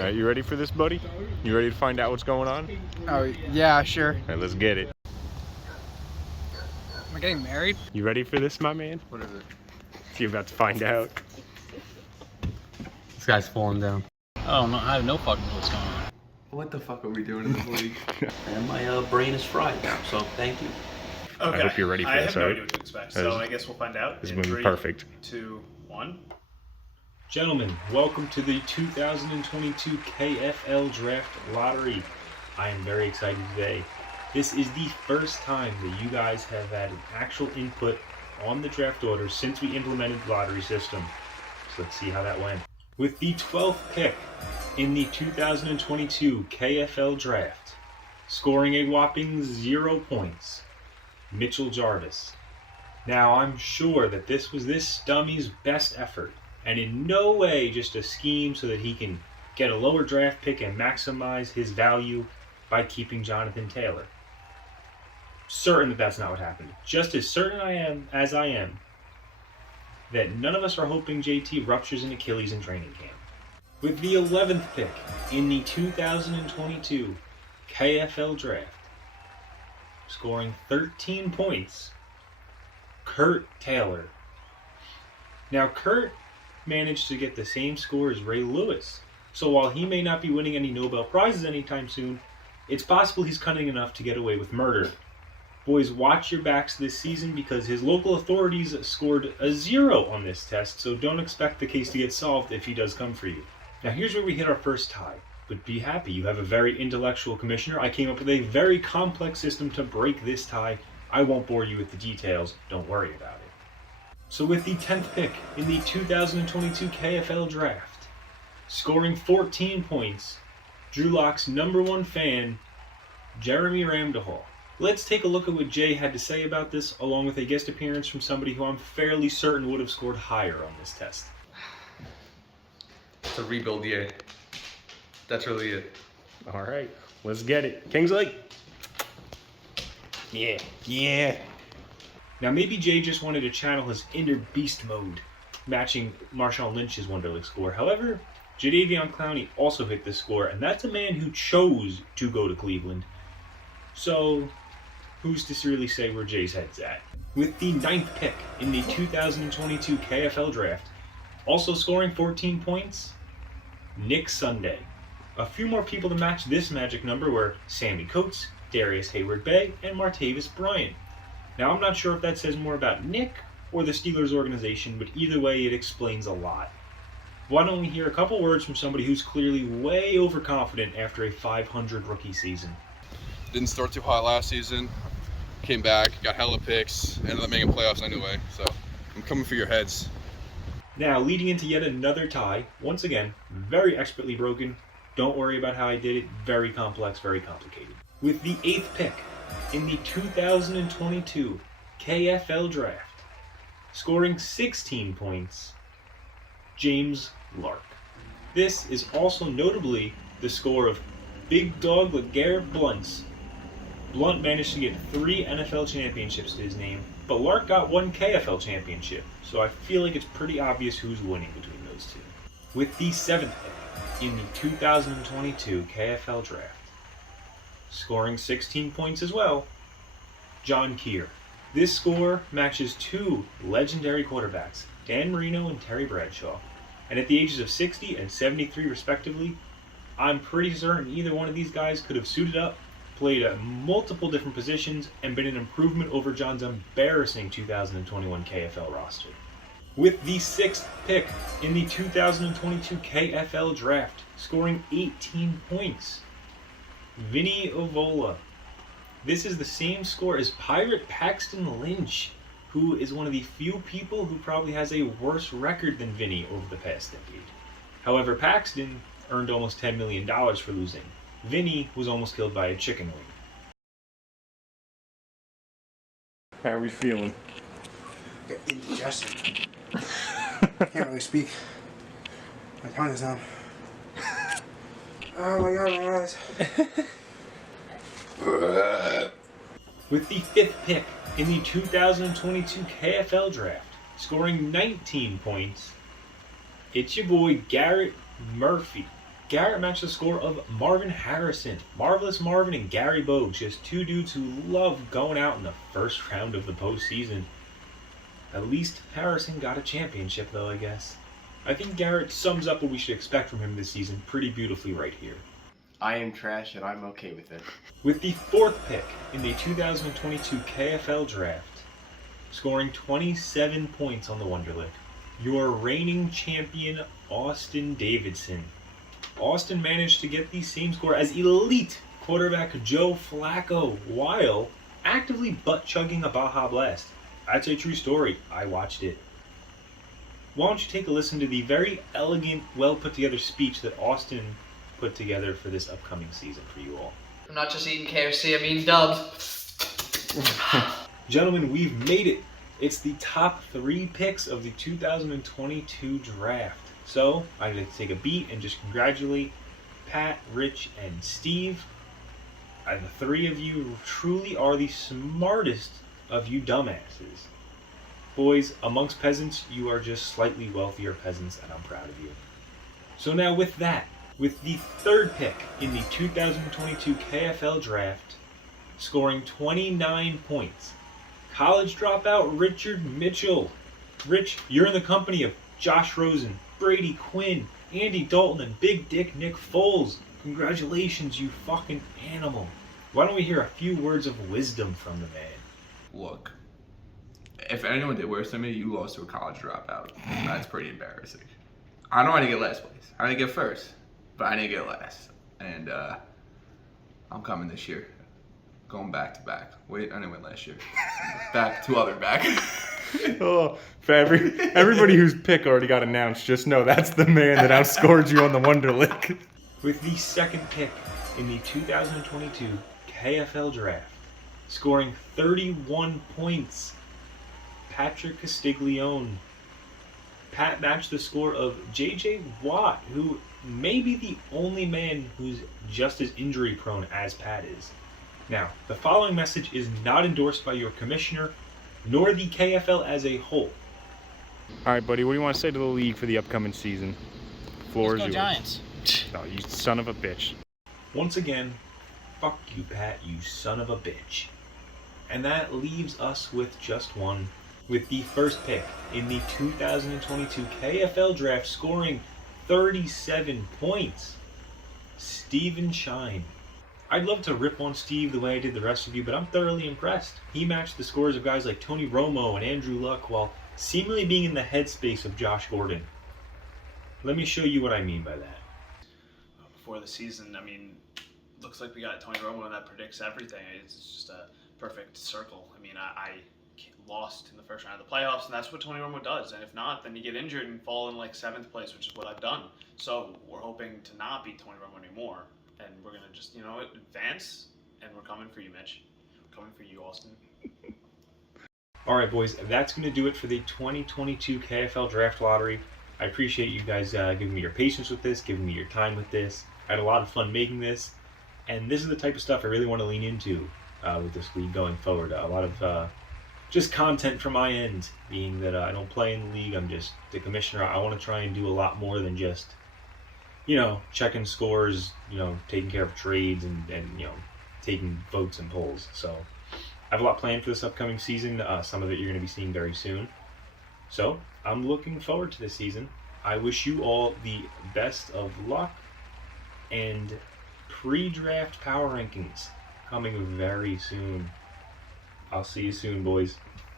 All right, you ready for this, buddy? You ready to find out what's going on? Oh, yeah, sure. All right, let's get it. Am I getting married? You ready for this, my man? What is it? You're about to find out. This guy's falling down. Oh, no, I have no fucking clue what's going on. What the fuck are we doing in the league? And my brain is fried now, so thank you. Okay. I hope you're ready for I this, have no all idea right? what to expect, so I guess we'll find out. This is in going to be 3, perfect. 2, 1. Gentlemen, welcome to the 2022 KFL Draft Lottery. I am very excited today. This is the first time that you guys have had an actual input on the draft order since we implemented the lottery system. So let's see how that went. With the 12th pick in the 2022 KFL Draft, scoring a whopping 0 points, Mitchell Jarvis. Now, I'm sure that this was this dummy's best effort, and in no way just a scheme so that he can get a lower draft pick and maximize his value by keeping Jonathan Taylor. Certain that that's not what happened. Just as certain as I am that none of us are hoping JT ruptures an Achilles in training camp. With the 11th pick in the 2022 KFL Draft, scoring 13 points, Kurt Taylor. Now, Kurt managed to get the same score as Ray Lewis, so while he may not be winning any Nobel Prizes anytime soon, it's possible he's cunning enough to get away with murder. Boys, watch your backs this season because his local authorities scored a 0 on this test, so don't expect the case to get solved if he does come for you. Now here's where we hit our first tie, but be happy, you have a very intellectual commissioner. I came up with a very complex system to break this tie. I won't bore you with the details, don't worry about it. So with the 10th pick in the 2022 KFL Draft, scoring 14 points, Drew Lock's #1 fan, Jeremy Ramdahal. Let's take a look at what Jay had to say about this, along with a guest appearance from somebody who I'm fairly certain would have scored higher on this test. It's a rebuild year. That's really it. All right, let's get it. Kingsley. Yeah. Now maybe Jay just wanted to channel his inner beast mode, matching Marshawn Lynch's Wonderlic score. However, Jadeveon Clowney also hit this score, and that's a man who chose to go to Cleveland. So, who's to really say where Jay's head's at? With the 9th pick in the 2022 KFL Draft, also scoring 14 points, Nick Sunday. A few more people to match this magic number were Sammy Coates, Darius Hayward-Bay, and Martavis Bryant. Now, I'm not sure if that says more about Nick or the Steelers organization, but either way, it explains a lot. Why don't we hear a couple words from somebody who's clearly way overconfident after a 500 rookie season? Didn't start too hot last season. Came back, got hella picks, ended up making playoffs anyway. So I'm coming for your heads. Now, leading into yet another tie, once again, very expertly broken. Don't worry about how I did it. Very complex, very complicated. With the 8th pick in the 2022 KFL Draft, scoring 16 points, James Lark. This is also notably the score of Big Dog LeGarrette Blunt's. Blunt managed to get 3 NFL championships to his name, but Lark got 1 KFL championship, so I feel like it's pretty obvious who's winning between those two. With the 7th pick in the 2022 KFL Draft, scoring 16 points as well, John Keir. This score matches 2 legendary quarterbacks, Dan Marino and Terry Bradshaw, and at the ages of 60 and 73 respectively, I'm pretty certain either one of these guys could have suited up, played at multiple different positions, and been an improvement over John's embarrassing 2021 KFL roster. With the 6th pick in the 2022 KFL Draft, scoring 18 points, Vinny Ovola. This is the same score as Pirate Paxton Lynch, who is one of the few people who probably has a worse record than Vinny over the past decade. However, Paxton earned almost $10 million for losing. Vinny was almost killed by a chicken wing. How are we feeling? Indigestion. Can't really speak. My tongue is numb. Oh my god, my eyes. With the 5th pick in the 2022 KFL Draft, scoring 19 points, it's your boy Garrett Murphy. Garrett matched the score of Marvin Harrison. Marvelous Marvin and Gary Bogues, just two dudes who love going out in the first round of the postseason. At least Harrison got a championship, though, I guess. I think Garrett sums up what we should expect from him this season pretty beautifully right here. I am trash and I'm okay with it. With the 4th pick in the 2022 KFL Draft, scoring 27 points on the Wonderlic, your reigning champion, Austin Davidson. Austin managed to get the same score as elite quarterback Joe Flacco while actively butt-chugging a Baja Blast. That's a true story. I watched it. Why don't you take a listen to the very elegant, well-put-together speech that Austin put together for this upcoming season for you all. I'm not just eating KFC, I'm eating Dubs. Gentlemen, we've made it. It's the top 3 picks of the 2022 draft. So, I'd like to take a beat and just congratulate Pat, Rich, and Steve. The 3 of you truly are the smartest of you dumbasses. Boys, amongst peasants, you are just slightly wealthier peasants, and I'm proud of you. So now with that, with the 3rd pick in the 2022 KFL Draft, scoring 29 points, college dropout Richard Mitchell. Rich, you're in the company of Josh Rosen, Brady Quinn, Andy Dalton, and Big Dick Nick Foles. Congratulations, you fucking animal. Why don't we hear a few words of wisdom from the man? Look, if anyone did worse than me, you lost to a college dropout. That's pretty embarrassing. I know I didn't get last place. I didn't get first, but I didn't get last. And I'm coming this year. Going back to back. Wait, I didn't win last year. Back to other back. Oh, for everybody whose pick already got announced, just know that's the man that outscored you on the Wonderlic. With the 2nd pick in the 2022 KFL Draft, scoring 31 points, Patrick Castiglione. Pat matched the score of J.J. Watt, who may be the only man who's just as injury prone as Pat is. Now, the following message is not endorsed by your commissioner, nor the KFL as a whole. All right, buddy, what do you want to say to the league for the upcoming season? Floor is Let's yours. go Giants. Oh, you son of a bitch. Once again, fuck you, Pat, you son of a bitch. And that leaves us with just one. With the 1st pick in the 2022 KFL Draft, scoring 37 points, Steven Shine. I'd love to rip on Steve the way I did the rest of you, but I'm thoroughly impressed. He matched the scores of guys like Tony Romo and Andrew Luck while seemingly being in the headspace of Josh Gordon. Let me show you what I mean by that. Before the season, I mean, looks like we got Tony Romo that predicts everything. It's just a perfect circle. I mean, I lost in the first round of the playoffs, and that's what Tony Romo does. And if not, then you get injured and fall in like 7th place, which is what I've done. So we're hoping to not beat Tony Romo anymore, and we're gonna just, advance. And we're coming for you, Mitch. We're coming for you, Austin. All right, boys, that's going to do it for the 2022 KFL Draft Lottery. I appreciate you guys giving me your patience with this, giving me your time with this. I had a lot of fun making this, and this is the type of stuff I really want to lean into with this league going forward. A lot of just content from my end, being that I don't play in the league. I'm just the commissioner. I want to try and do a lot more than just, checking scores, taking care of trades and taking votes and polls. So I have a lot planned for this upcoming season. Some of it you're going to be seeing very soon. So I'm looking forward to this season. I wish you all the best of luck, and pre-draft power rankings coming very soon. I'll see you soon, boys.